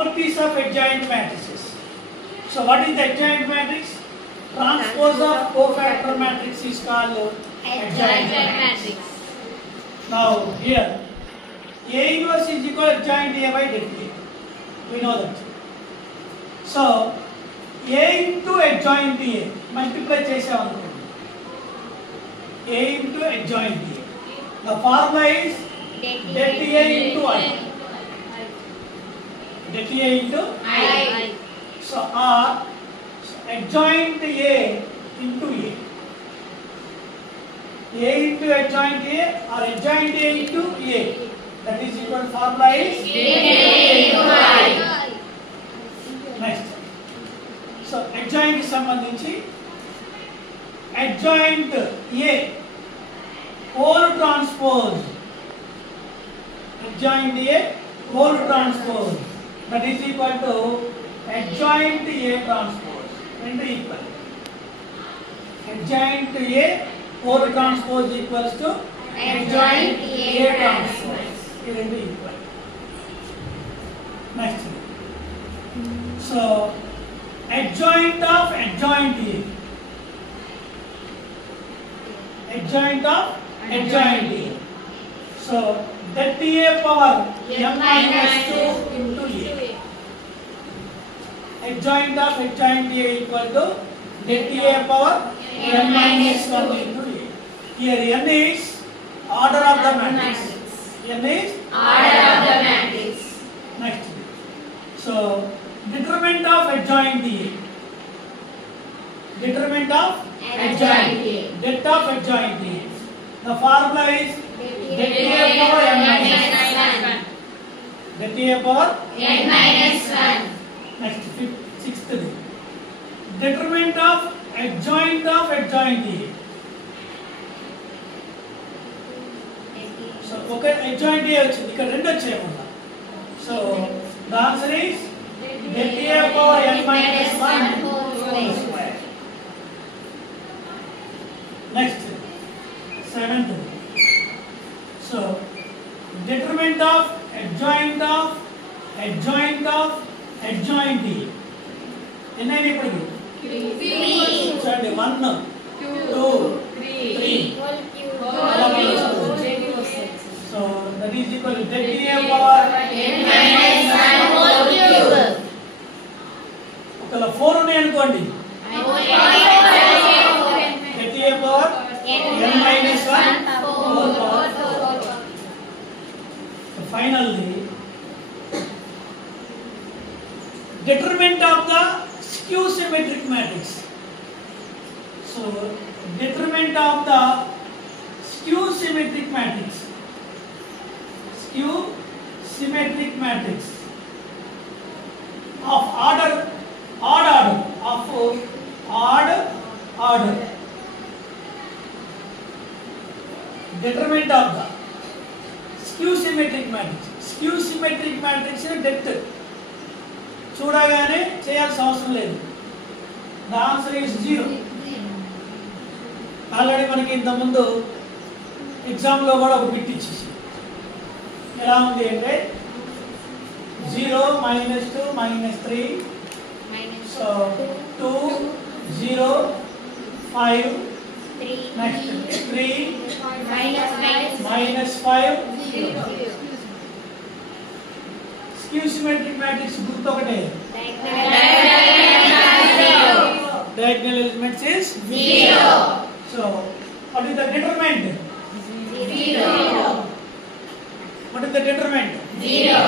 properties of adjoint matrices. So what is the adjoint matrix? Transpose of cofactor matrix is called adjoint matrix. Now here A inverse is equal to adjoint A by det A. We know that. So A into adjoint A multiply చేసామనుకోండి. A into adjoint A. The formula is det A into I. Det A into I. So R adjoint A into A. A into adjoint A or adjoint A into A. That is equal formula is det A into I. Next. So adjoint సంబంధించి adjoint A whole transpose. Adjoint A whole transpose. That is equal to adjoint A transpose. Rendu equal. Adjoint A whole transpose equals to adjoint A transpose. This rendu equal. Next. So adjoint of adjoint A. Adjoint of adjoint A. So that A power m minus 2 into A. Adjoint of adjoint A equal to that A power m minus 1 into A. Here n is order of the matrix. N is order of the matrix. Next. So determinant of adjoint A. Determinant of adjoint A. Det of adjoint A. The formula is det A power n minus 1. Det A power n minus 1. Next, sixth. Determinant of adjoint A. So, okay, adjoint A వచ్చింది ఇక్కడ రెండు వచ్చాయన్నమాట. So, the answer is det A power n minus 1 whole square. Next, seventh. So, determinant of adjoint A. ఎన్నైనా ఇప్పుడు 3. చూడండి 1 2 3 So that is equal to det A power n minus 1 whole cube. ఒకవేళ 4 ఉన్నాయి అనుకోండి det A power n minus 1 whole power 4. So finally determinant of the skew symmetric matrix. So determinant of the skew symmetric matrix. Skew symmetric matrix of odd order. Determinant of the skew symmetric matrix. Skew symmetric matrix det చూడగానే చేయాల్సిన అవసరం లేదు. The answer is 0. Already మనకి ఇంతకుముందు ఎగ్జామ్లో కూడా ఒక bit ఇచ్చేసి ఎలా ఉంది అంటే 0 -2 -3 so 2 0 5 next 3 -5 0. Skew symmetric matrix గుర్తు ఒకటే. Diagonal elements is 0. So what is the determinant? 0. What is the determinant? 0.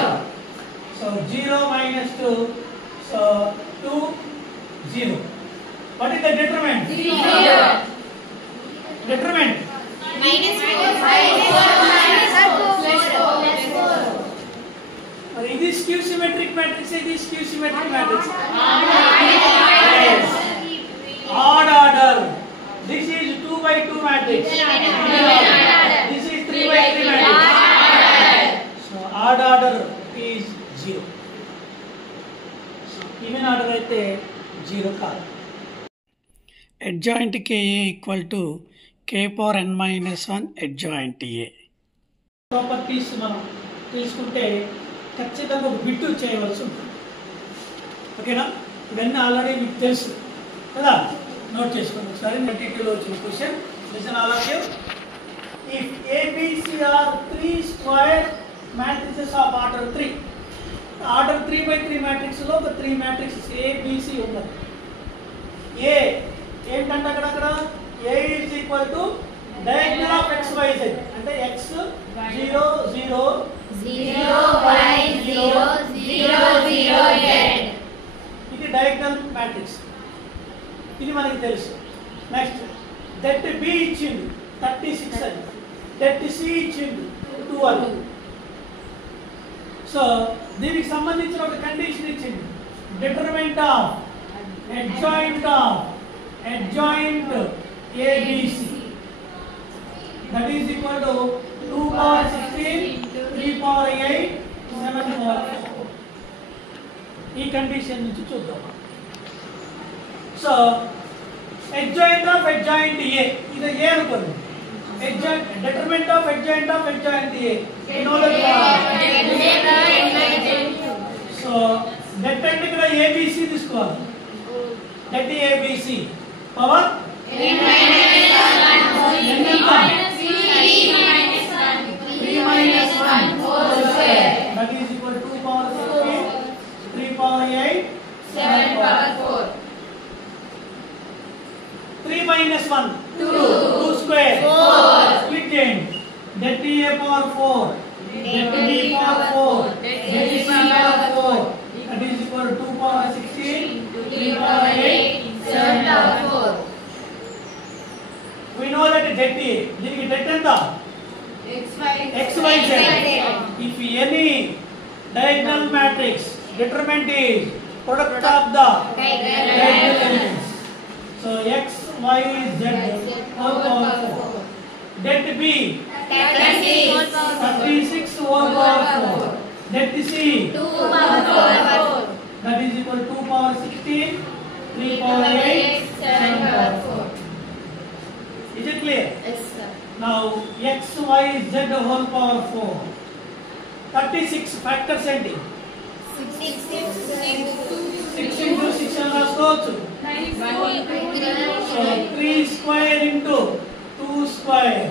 So 0 -2 so 2 0. What is the determinant? 0. Determinant -4 ఇది skew symmetric matrix. ఇది skew symmetric matrix. Odd order. This is 2 by 2 matrix. This is 3 by 3 matrix. So odd order is 0. Even order అయితే 0 కాదు. Adjoint KA equal to K power n minus 1 adjoint A. Properties మనం తీసుకుంటే ఖచ్చితంగా ఒక bit చేయవలసి ఉంటుంది. ఓకేనా? ఇవన్నీ ఆల్రెడీ మీకు తెలుసు కదా, నోట్ చేసుకోండి ఒకసారి. 22లో వచ్చిన question. Listen all of you. If ABC are 3 square matrices of order 3, order 3/3 matrix లో ఒక 3 matrices ABC ఉన్నాయి. A ఏంటంటే అక్కడ A is equal to diagonal of x y z అంటే x 0 0 0 y 0 0 0 z. ఇది డయాగ్నల్ మ్యాట్రిక్స్, ఇది మనకి తెలుసు. నెక్స్ట్ దట్ B ఇచ్చింది 36 అని, దట్ C ఇచ్చింది 12. సో దీనికి సంబంధించిన ఒక కండిషన్ ఇచ్చింది, determinant of adjoint ABC that is equal to 2 power 16 3 power 8 7 power 4. ఈ కండిషన్ నుంచి చూద్దాం. సో adjoint A ఇది A అనుకోండి. Determinant of adjoint A you know that. So that end ఇక్కడ ABC తీసుకోవాలి. that ABC power n minus 1 whole square that is equal to 2 power 16 3 power 8 7 power 4. 3 minus 1 2 square 4 split change that A power 4 that B power 4 that C power 4 that is equal to 2 power 16 3 power 8 7 power 4. We know that that A దీనికి that ఎంత x y z. If any diagonal matrix determinant is product of the diagonal elements, so x y z whole power 4. that B 36 whole power 4. that C 2 power 4 that is equal to 2 power 16 3 power 8 7 power 4. Is it clear? Yes sir. Now x y z whole power 4. 36 factors ఏంటి? 6 into 6 అని రాసుకోవచ్చు. So 3 square into 2 square.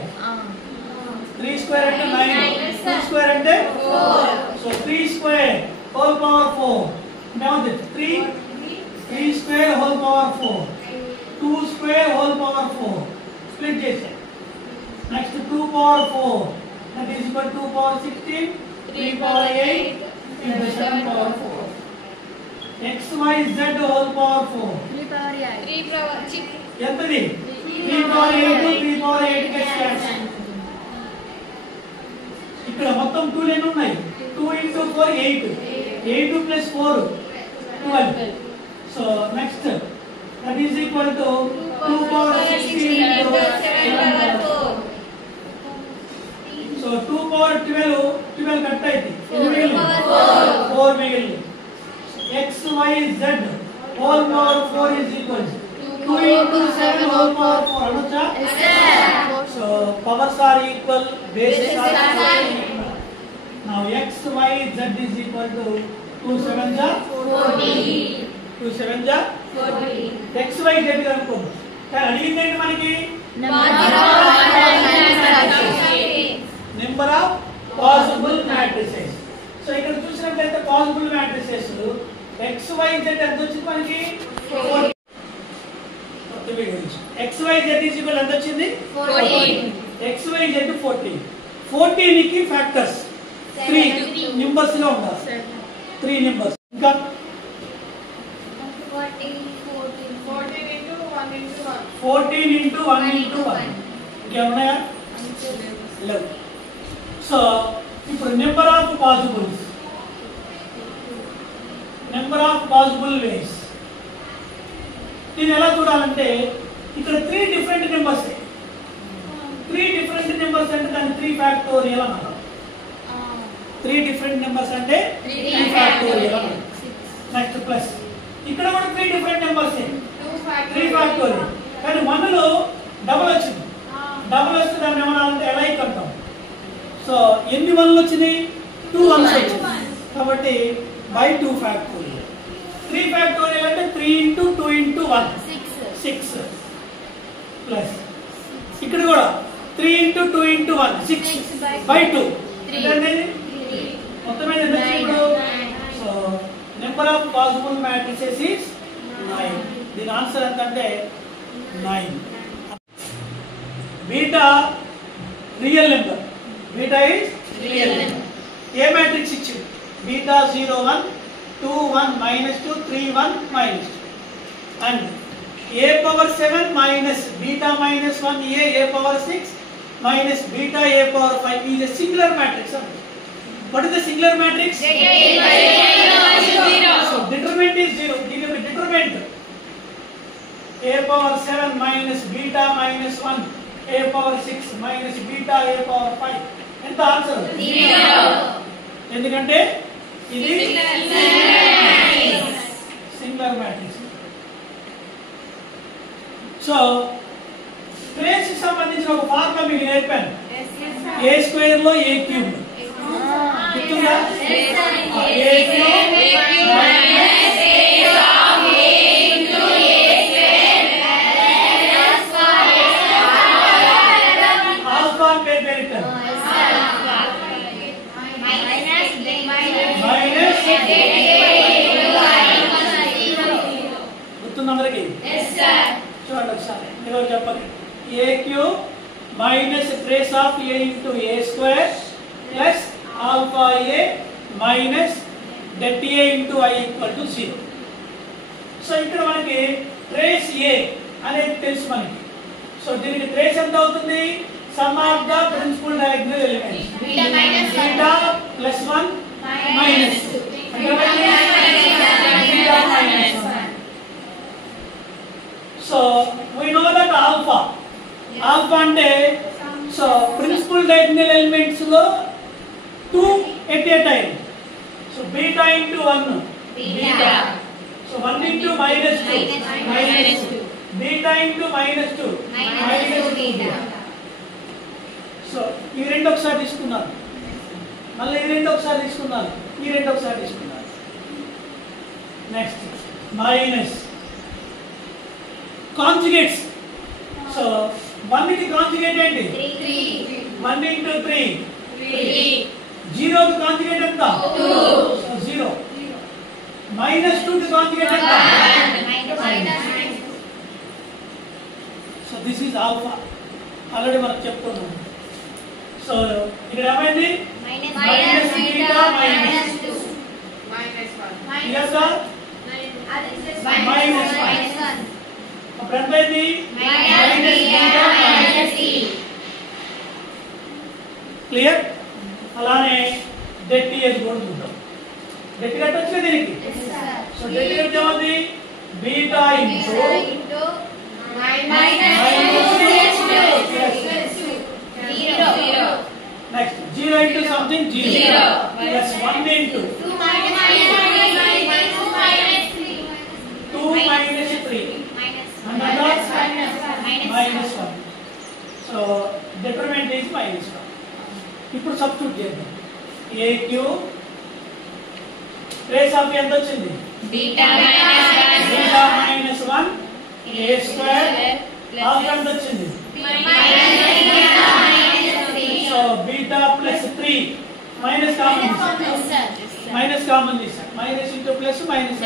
3 square అంటే 9. 2 square అంటే 4. So 3 square whole power 4. Now the 3 square whole power 4. 2 square whole power 4. Split చేసాం. Next 2 power 4. That is equal to 2 power 16. 3 power 8 into 7 power 4. X y z whole power 4. 3 power 8. ఎంతది? 3 power 8 3 power 8 cancel. ఇక్కడ మొత్తం 2 ఎన్ని ఉన్నాయి? 2 into 4 8. 8 plus 4 12. So next that is equal to 2 power 16 into 7 power 4. So 2 power 12 cut అయింది. 4 మిగిలింది. x y z whole power 4 is equal to 2 into 7 whole power 4 అనొచ్చా? So powers are equal, bases are equal. Now x y z is equal to 2 7s are 14. 2 7s are 14. x y z కనుక్కోండి. కానీ అడిగింది ఏంటి మనకి? Number of possible matrices. So ఇక్కడ చూసినట్లయితే possible matrices x y z ఎంత వచ్చింది మనకి? 14. x y z is equal ఎంత వచ్చింది? 14. x y z 14. 14 కి ఫ్యాక్టర్స్ 3 నంబర్స్ లో ఉండాలి. 3 నంబర్స్. ఇంకా 14 into 1 into 1. 14 into 1 into 1. ఇంకేమున్నాయా? లేవు. సో ఇప్పుడు నెంబర్ ఆఫ్ పాసిబుల్ వేస్. దీన్ని ఎలా చూడాలంటే ఇక్కడ 3 డిఫరెంట్ నెంబర్స్. 3 డిఫరెంట్ నెంబర్స్ అంటే దాన్ని 3 ఫ్యాక్టోరియల్ అన్నారు. 3 డిఫరెంట్ నెంబర్స్ అంటే 3 ఫ్యాక్టోరియల్ అన్నారు. నెక్స్ట్ ప్లస్ ఇక్కడ కూడా 3 డిఫరెంట్ నెంబర్స్ 3 ఫ్యాక్టోరియల్. కానీ 1 లో డబుల్ వచ్చింది. డబుల్ వస్తే దాన్ని ఏమనాలంటే ఎలైక్ అంటాం. సో ఎన్ని 1లు వచ్చినాయి? 2 1s వచ్చింది. కాబట్టి బై 2 ఫ్యాక్టోరియల్. 3 ఫ్యాక్టోరియల్ అంటే 3 into 2 into 1 6 ప్లస్ ఇక్కడ కూడా 3 into 2 into 1 6/2 మొత్తం మీద ఎంత ఇప్పుడు so number of possible matrices is 9. దీని ఆన్సర్ ఎంత అంటే 9. Beta real number. Beta is real number. ఏ మ్యాట్రిక్స్ ఇచ్చింది? Beta 0 1 2 1 -2 3 1 -2 and a power 7 minus beta minus 1 a power 6 minus beta a power 5 is a singular matrix. What is the singular matrix? So determinant is 0. Give me determinant. A power 7 minus beta minus 1 a power 6 minus beta a power 5. ఎంత answer? 0. ఎందుకంటే ఇది singular matrix. So trace కి సంబంధించిన ఒక formula మీకు నేర్పాను. a square లో a cube. గుర్తుందా? a cube alpha పేరు పెట్టాను. గుర్తుందా అందరికి? చూడండి ఒకసారి ఎవరు చెప్పండి. a cube minus trace of a into a square plus alpha a minus debt a into i equal to 0. So ఇక్కడ మనకి ట్రేస్ a అనేది తెలుసు మనకి. సో దీనికి ట్రేస్ ఎంత అవుతుంది? Sum of the principal diagonal elements beta plus 1 minus 2 so we know that alpha అంటే so principal diagonal elements లో 2 at a time. So beta into 1 beta. So 1 into -2 -2 beta into -2 -2. So ఈ రెండు ఒకసారి తీసుకున్నాను, మళ్ళీ ఈ రెండు ఒకసారి తీసుకున్నాను, ఈ రెండు ఒకసారి తీసుకున్నాను. Next minus కాంజుగేట్స్. సో 1 కి కాంజుగేట్ ఏంటి? 1 into 3 0 కి కాంజుగేట్ ఎంత? 2. సో 0. -2 కి కాంజుగేట్ ఎంత? So this is alpha. Already మనం చెప్పుకున్నాం. సో ఇక్కడ ఏమైంది? Minus beta minus 2 -1 minus 1. అప్పుడు ఎంత అయింది? Minus beta minus 3. క్లియర్? అలానే డెట్ ఇయర్ కూడా చూద్దాం. డెట్ కట్టొచ్చు దీనికి. సో డెట్ కట్ ఏమవుతుంది? Beta into next 0 into something 0 plus 1 into 2 minus 3 another minus 1. So determinant is minus 1. ఇప్పుడు సబ్స్టిట్యూట్ చేద్దాం. a క్యూబ్ ట్రేస్ ఆఫ్ ఎంత వచ్చింది? Beta minus 1 a square of ఎంత వచ్చింది? So beta plus 3 minus common తీసాం. Minus into plus minus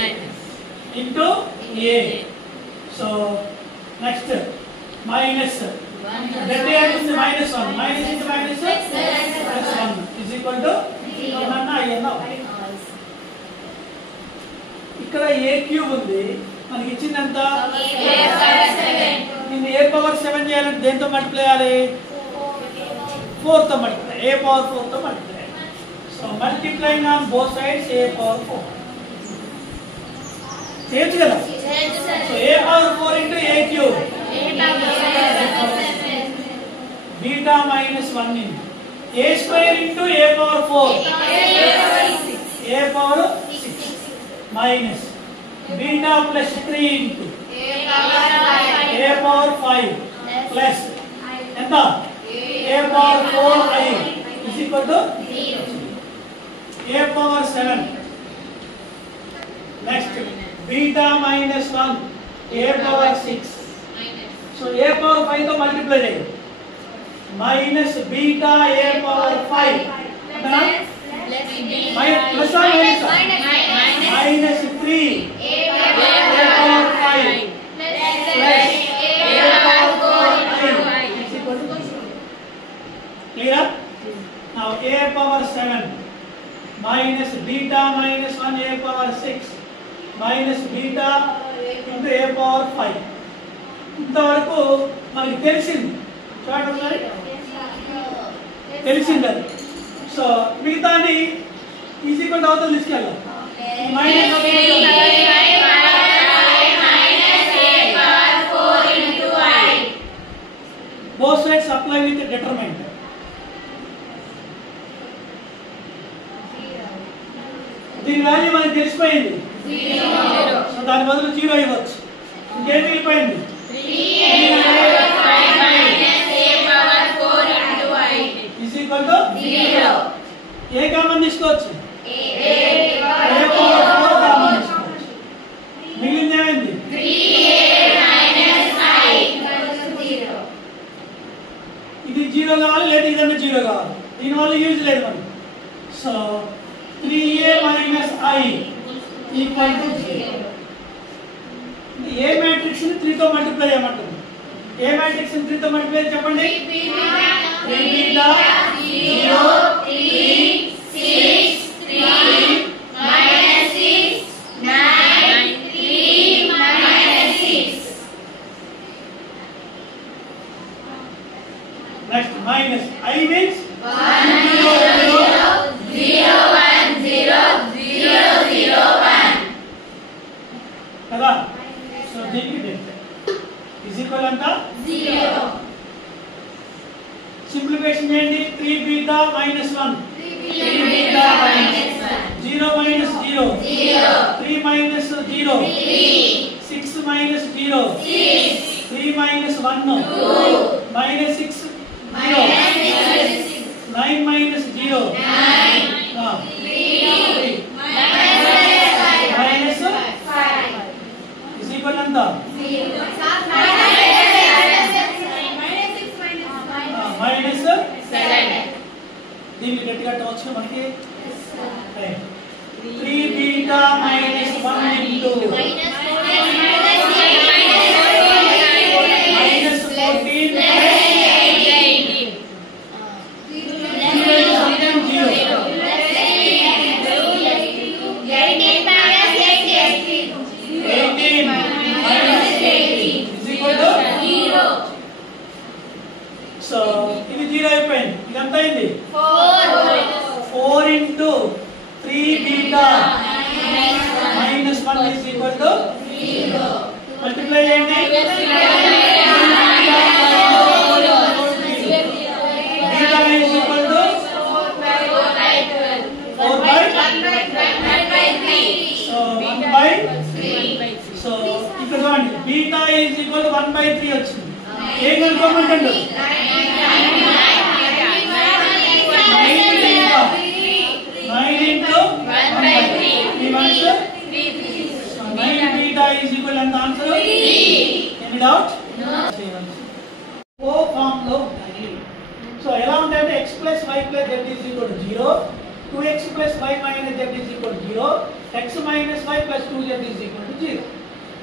into a. So next minus det అవుతుంది -1 minus into minus plus 1 is equal to ఏమన్నా అయ్యన్నా. ఇక్కడ a cube ఉంది మనకి ఇచ్చిందంత. దీన్ని a పవర్ 7 చేయాలంటే దేంతో మల్టిప్లై చేయాలి? 4 తో మల్టిప్లై. a పవర్ 4 తో multiply. So multiplying on both sides a power 4 చేయొచ్చు కదా. So a power 4 into a cube beta minus 1 into a square into a power 4 a power 6 minus beta plus 3 into a power 5 plus ఎంత? a power 4i is equal to 0. a power 7 next beta minus 1 a power 6. So a power 5 తో multiply చేయండి. Minus beta a power 5 అంతేనా? Plus minus minus 3 a power 5 plus a power 5. Clear? Now a power 7 minus beta minus 1 a power 6 minus beta into a power 5. ఇంతవరకు మనకి తెలిసింది చూడండి తెలిసింది అది. So మిగతాని easy కొంత అవతల తీసుకెళ్ళాలి. both sides apply with the determinant. దీని వాల్యూ మనకి తెలిసిపోయింది. సో దాని బదులు 0 ఇవ్వచ్చు. ఇంకేం మిగిలిపోయింది? Is equal to 0. A common తీసుకోవచ్చు? a power 4 కామన్ తీసుకోవచ్చు. మిగిలింది ఏమైంది? ఇది 0 కావాలి లేదా ఇదన్నా 0 కావాలి. దీనివల్ల యూజ్ లేదు మనకి. So 3a minus I equal to 0. A matrix ని 3 తో మల్టిప్లై చేయమంటుంది. ఏ మ్యాట్రిక్స్ ని 3 తో మల్టిప్లై చెప్పండి. 3 beta 0 3 6 3 minus 6 9 3 minus 6. Next minus I means 1 0 0 0 1 0 0 0 1 కదా. సో దీనికి డెల్టా ఈజ్ ఈక్వల్ అంతా 0. సింప్లిఫికేషన్ చేయండి. 3 beta minus 1 3 beta minus 1 0 minus 0 0 3 minus 0 3 6 minus 0 6 3 minus 1 2 minus 6 0 9 minus 0 9 3 minus 5 is equal to 0. minus 7. దీన్ని గట్టిగా టచ్ మనకి 3 beta minus 1 into minus 14 so ఇది 0 అయిపోయింది. ఇదంతా అయింది 4 into 3 beta minus 1 is equal to 0. Multiply చేయండి. beta is equal to 4 by 3. So 1 by 3. So ఇక్కడ చూడండి beta is equal to 1 by 3 వచ్చింది. ఏం కనుక్కోమంటాడు? 9 into 1 by 3. So 9 beta is equal to answer 3. Any doubt? No. O form లో ఉంటాయి. So ఎలా ఉంటాయంటే x plus y plus z is equal to 0, 2x plus y minus z is equal to 0, x minus y plus 2z is equal to 0.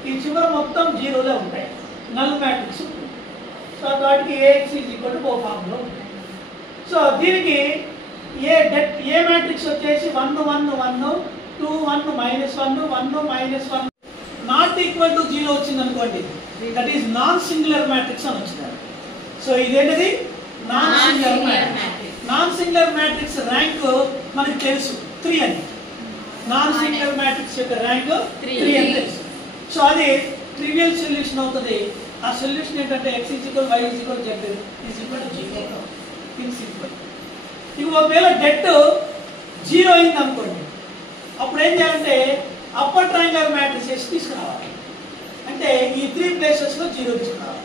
ఈ చివర మొత్తం 0 లే ఉంటాయి. Null matrix. So వాటికి ax is equal to O form లో ఉంటాయి. So దీనికి ఏ matrix వచ్చేసి 1 1 1 2 1 minus 1 1 minus 1 not equal to 0 వచ్చింది అనుకోండి, that is non singular matrix అని వచ్చింది. సో ఇదేంటిది? Non singular matrix. Non singular matrix rank మనకి తెలుసు 3 అని. నాన్ సింగులర్ మ్యాట్రిక్స్ యొక్క ర్యాంక్ 3 అని తెలుసు. సో అది ట్రివియల్ సొల్యూషన్ అవుతుంది. ఆ సొల్యూషన్ ఏంటంటే x y z z 0. Things equal. ఇక ఒకవేళ డెట్ 0 అయింది అనుకోండి, అప్పుడు ఏం చేయాలంటే అప్పర్ ట్రయాంగులర్ మ్యాట్రిసెస్ తీసుకురావాలి. అంటే ఈ 3 ప్లేసెస్లో 0 తీసుకురావాలి.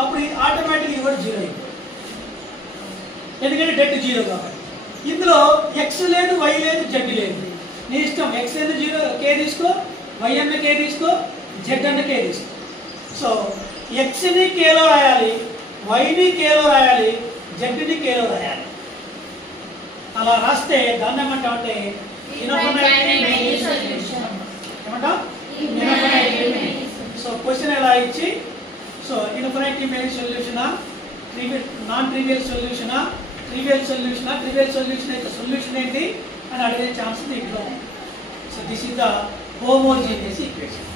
అప్పుడు ఆటోమేటిక్ ఇది కూడా 0 అయిపోయింది. ఎందుకంటే డెట్ 0 కాబట్టి. ఇందులో x లేదు, y లేదు, z లేదు. నీ ఇష్టం. x ఏదో 0 k తీసుకో, y అన్న k తీసుకో, z అన్న k తీసుకో. సో x ని k లో రాయాలి, y ని k లో రాయాలి, z ని k లో రాయాలి. అలా రాస్తే దాన్ని ఏమంటామంటే ఇన్ఫినిటీ మెనీ సొల్యూషన్ ఏమంటాం. సో క్వశ్చన్ ఎలా ఇచ్చి సో ఇన్ఫినిటీ మెనీ సొల్యూషనా, నాన్ ట్రివియల్ సొల్యూషనా, ట్రివియల్ సొల్యూషనా, ట్రివియల్ సొల్యూషన్ అయితే సొల్యూషన్ ఏంటి అని అడిగే ఛాన్స్ దీంట్లో. So this is the homogeneous equation.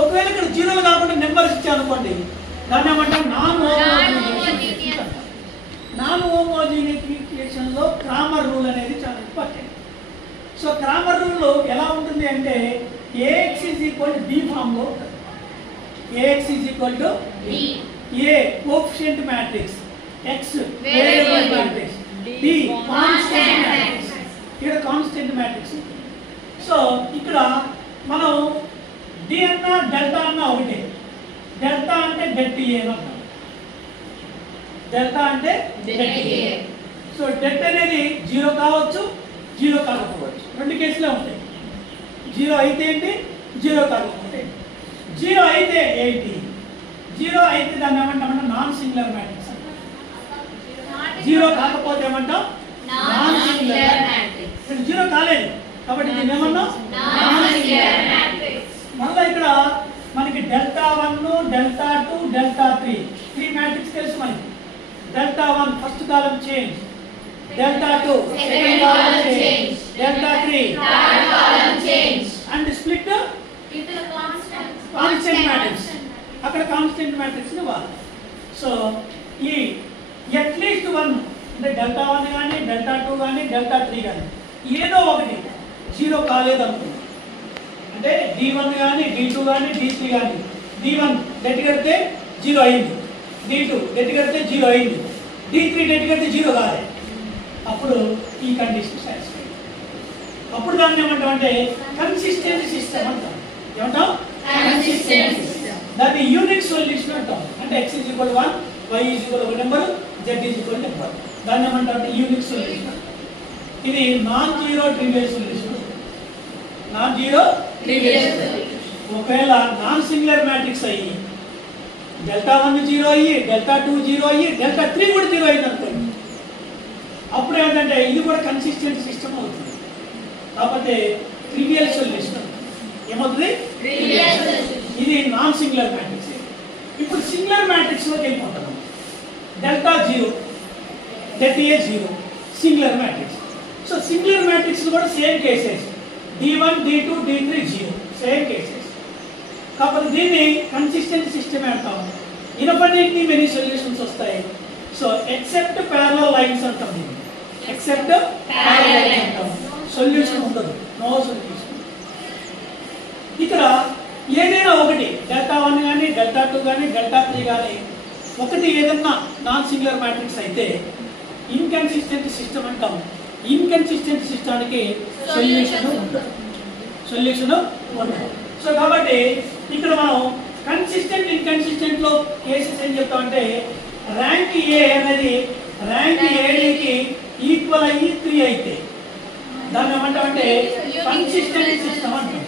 ఒకవేళ ఇక్కడ జీరోలు కాకుండా నెంబర్స్ ఇచ్చాను అనుకోండి, దాన్ని ఏమంటాం non homogeneous. Non homogeneous equation లో క్రామర్ రూల్ అనేది చాలా ఇంపార్టెంట్. సో క్రామర్ రూల్ ఎలా ఉంటుంది అంటే ax b ఫామ్ లో ఉంటుంది. ax b, a coefficient matrix, x variable matrix, b constant matrix. ఇక్కడ కాన్స్టెంట్ మ్యాట్రిక్స్. సో ఇక్కడ మనం d అన్న డెల్టా అన్న ఒకటే. డెల్టా అంటే డెట్ a అన్నమాట. డెల్టా అంటే డెట్ a. సో డెట్ అనేది 0 కావచ్చు, 0 కాకపోవచ్చు. రెండు కేసులే ఉంటాయి. 0 అయితే ఏంటి, 0 కాకపోతే. 0 అయితే ఏంటి, 0 అయితే దాన్ని ఏమంటామంటే నాన్ సింగులర్ మ్యాట్రిక్స్ అంటాం. 0 కాకపోతే ఏమంటాం నాన్ సింగులర్ మ్యాట్రిక్స్. ఇక్కడ 0 కాలేదు కాబట్టి దీన్ని ఏమన్నాం నాన్ సింగులర్ మ్యాట్రిక్స్. మళ్ళీ ఇక్కడ మనకి డెల్టా 1, డెల్టా 2, డెల్టా 3 మ్యాట్రిక్స్ తెలుసు మనకి. Delta 1 first column change, delta 2 second column change, delta 3 third column change, and split into the constant matrix. అక్కడ కాన్స్టెంట్ మ్యాట్రిక్స్ ని వాడాలి. సో ఈ అట్లీస్ట్ 1 అంటే డెల్టా 1 కానీ, డెల్టా 2 కానీ, డెల్టా 3 కానీ ఏదో ఒకటి 0 కాలేదు అనుకుందాం. అంటే d1 కానీ, d2 కానీ, d3 కానీ. d1 డెట్ కడితే 0 అయింది, d2 డెట్ కడితే 0 అయింది, d3 డెట్ కడితే 0 కాలేదు. అప్పుడు ఈ కండిషన్ సాటిస్ఫై. అప్పుడు దాన్ని ఏమంటాం అంటే కన్సిస్టెంట్ సిస్టమ్ అంటాం. ఏమంటాం కన్సిస్టెంట్ సిస్టమ్. దాన్ని యూనిక్ సొల్యూషన్ అంటాం. అంటే x = 1, y = ఒక నెంబర్, z = నెంబర్. దాన్ని ఏమంటాం అంటే యూనిక్ సొల్యూషన్. ఇది non zero trivial solution. Non zero trivial solution. ఒకవేళ నాన్ సింగులర్ మ్యాట్రిక్స్ అయ్యి డెల్టా 1 0 అయ్యి, డెల్టా 2 0 అయ్యి, డెల్టా 3 కూడా 0 అయింది అనుకోండి, అప్పుడు ఏంటంటే ఇది కూడా కన్సిస్టెంట్ సిస్టమ్ అవుతుంది. కాకపోతే ట్రివియల్ సొల్యూషన్ ఏమవుతుంది, ఇది నాన్ సింగులర్ మ్యాట్రిక్స్. ఇప్పుడు సింగులర్ మ్యాట్రిక్స్ లోకి వెళ్ళిపోతాం. Delta 0, det a 0 singular matrix. So singular matrix కూడా same cases, d1, d2, d3 0 same cases. కాకపోతే దీన్ని కన్సిస్టెంట్ సిస్టమ్ అంటాం. ఇన్ఫినిటీ మెనీ సొల్యూషన్స్ వస్తాయి. సో ఎక్సెప్ట్ ప్యారలల్ లైన్స్ అంటాం. దీన్ని ఎక్సెప్ట్ ప్యారలల్ లైన్స్ అంటాం. సొల్యూషన్ ఉండదు, నో సొల్యూషన్. ఇక్కడ ఏదైనా ఒకటి డెల్టా 1 కానీ, డెల్టా 2 కానీ, డెల్టా 3 కానీ ఒకటి ఏదన్నా నాన్ సింగులర్ మ్యాట్రిక్స్ అయితే ఇన్కన్సిస్టెంట్ సిస్టమ్ అంటాం. ఇన్కన్సిస్టెంట్ సిస్టానికి సొల్యూషన్ ఉండదు, సొల్యూషన్ ఉండదు. సో కాబట్టి ఇక్కడ మనం కన్సిస్టెంట్ ఇన్కన్సిస్టెంట్ లో కేసెస్ ఏం చెప్తామంటే ర్యాంక్ ఏ అనేది ర్యాంక్ ఏడీకి ఈక్వల్ అయ్యి 3 అయితే దాన్ని ఏమంటామంటే కన్సిస్టెంట్ సిస్టమ్ అంటాం.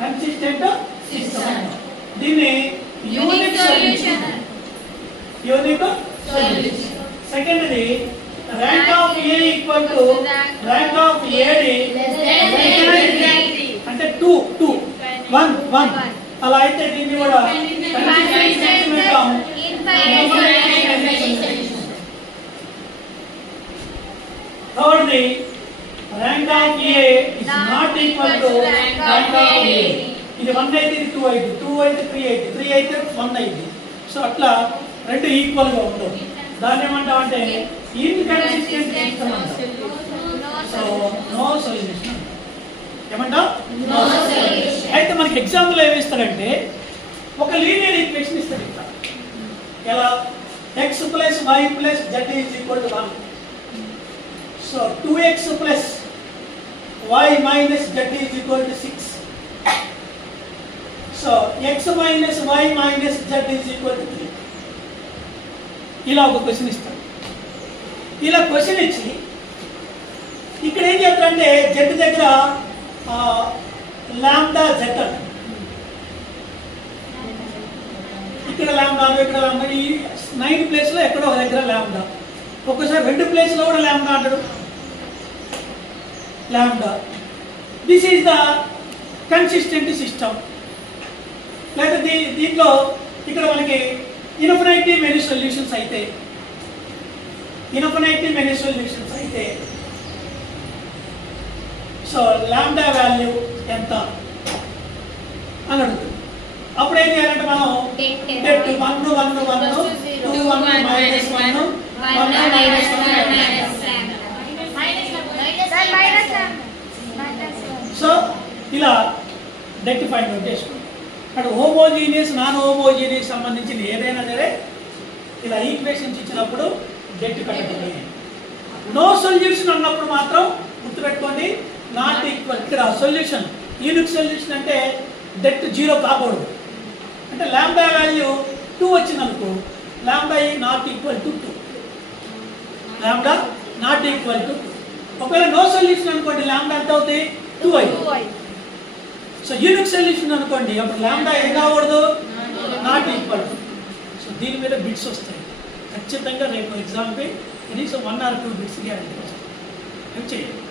కన్సిస్టెంట్ సిస్టమ్ అంటాం. దీన్ని యూనిక్ సొల్యూషన్, యూనిక్ సొల్యూషన్. సెకండ్ది rank of A equal to rank of AD అంటే 2 2 1 1 అలా అయితే దీన్ని కూడా థర్డ్ది rank of A is not equal to rank of A. ఇది 1 అయితే ఇది 2 అయితే 2 అయితే 3 అయితే 3 అయితే 1 అయితే. సో అట్లా రెండు ఈక్వల్ గా ఉండవు. దాన్ని ఏమంటాం అంటే ఇన్కన్సిస్టెంట్ సిస్టమ్ అంటాం. సో నో సొల్యూషన్ ఏమంటాం, నో సొల్యూషన్. అయితే మనకి ఎగ్జాంపుల్ ఏమి ఇస్తారంటే ఒక లీనియర్ ఈక్వేషన్ ఇస్తారు. ఇక్కడ ఎలా x + y + z = 1. So 2x + y - z = 6. So x - y - z = 3. ఇలా ఒక క్వశ్చన్ ఇస్తారు. ఇలా క్వశ్చన్ ఇచ్చి ఇక్కడ ఏం చెప్తారంటే z దగ్గర లాంబ్డా జెడ్ అంటాం. ఇక్కడ లాంబ్డా ఇక్కడ లాంబ్డా, ఈ 9 ప్లేస్లో ఎక్కడో ఒక దగ్గర లాంబ్డా, ఒక్కసారి 2 ప్లేస్లో కూడా లాంబ్డా అంటాడు. Lambda, this is the consistent system. లేదా దీంట్లో ఇక్కడ మనకి ఇన్ఫినిటీ మెనీ సొల్యూషన్స్ అయితే, సో లాంబ్డా వాల్యూ ఎంత అని అడుగుతుంది. అప్పుడు ఏం చేయాలంటే మనం డెట్ 1 1 1 2 1 మైనస్ 1 1 మైనస్ 1. సో ఇలా డెట్ ఫైండ్ అవుట్ చేసుకుంటాం. అక్కడ హోమోజీనియస్ నాన్ హోమోజీనియస్ సంబంధించిన ఏదైనా సరే ఇలా ఈక్వేషన్స్ ఇచ్చినప్పుడు డెట్ కట్టండి. నో సొల్యూషన్ అన్నప్పుడు మాత్రం గుర్తుపెట్టుకోండి, నాట్ ఈక్వల్. ఇక్కడ సొల్యూషన్ యూనిక్ సొల్యూషన్ అంటే డెట్ 0 కాకూడదు. అంటే లాంబ్డా వాల్యూ 2 వచ్చింది అనుకో, lambda naught equal to 2, lambda naught equal to 2. ఒకవేళ నో సొల్యూషన్ అనుకోండి, లాంబ్డా ఎంత అవుతుంది 2i. సో యూనిక్ సొల్యూషన్ అనుకోండి, అప్పుడు లాంబ్డా ఏం కాకూడదు, నాట్ ఈక్వల్ టు. సో దీని మీద బిట్స్ వస్తాయి ఖచ్చితంగా. రేపు ఎగ్జామ్కి కనీసం 1 or 2 బిట్స్ గ్యారెంటీ వస్తాయి. చేయండి.